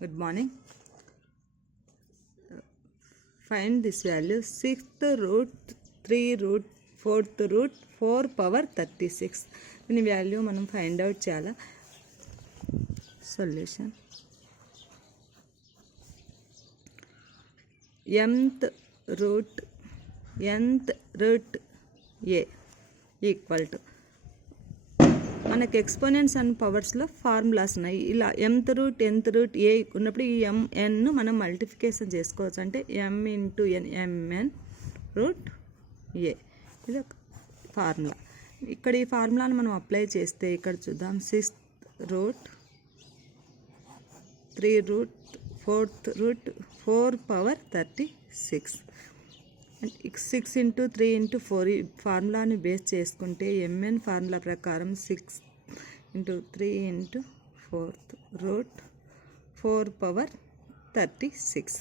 Good morning. Find this value: 6th root 3 root 4th root 4 power 36. దీని value మనం find out చేయాలా. Solution: nth root a equal to, మనకి exponents and పవర్స్లో formulas ఉన్నాయి. ఇలా nth root a ఉన్నప్పుడు ఈ mn మనం మల్టిఫికేషన్ చేసుకోవచ్చు. అంటే m into n, mn root a, ఇది ఒక ఫార్ములా. ఇక్కడ ఈ ఫార్ములాను మనం అప్లై చేస్తే ఇక్కడ చూద్దాం. 6th root 3 root 4th root 4 power 36. 6 into 3 into 4 ఈ ఫార్ములాని బేస్ చేసుకుంటే mn ఫార్ములా ప్రకారం 6 into 3 into 4th root 4 power 36.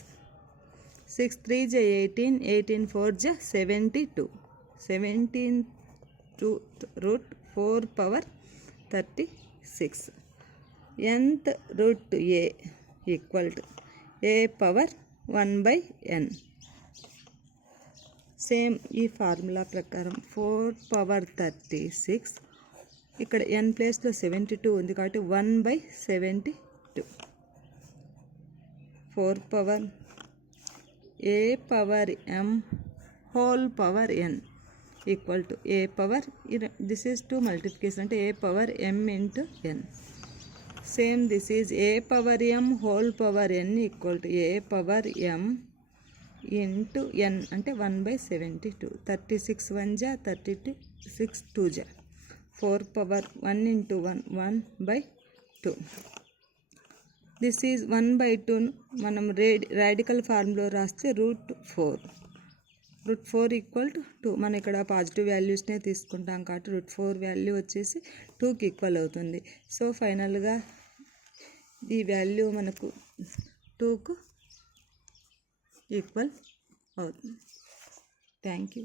6 3 జ 18, 18 4 జ 72, 17th root 4 power 36. nth root a equal to a power 1/n. Same ఈ ఫార్ములా ప్రకారం 4 పవర్ 36, ఇక్కడ n ప్లేస్లో 72 ఉంది కాబట్టి 1/72. 4 power a power m whole power n equal to a power, this is 2 multiplication అంటే a power m into n. Same this is a power m whole power n equal to a power m into n అంటే 1/72. 36 1 జా 32, 6 2 జా 4 power 1 into 1 1/2. This is 1/2 మనం radical ఫార్ములో రాస్తే route 4 equal to 2. మనం ఇక్కడ positive వాల్యూస్నే తీసుకుంటాం కాబట్టి రూట్ 4 వాల్యూ వచ్చేసి 2కి ఈక్వల్ అవుతుంది. సో ఫైనల్గా ఈ వాల్యూ మనకు 2కు ఈక్వల్ అవుతుంది. Thank you.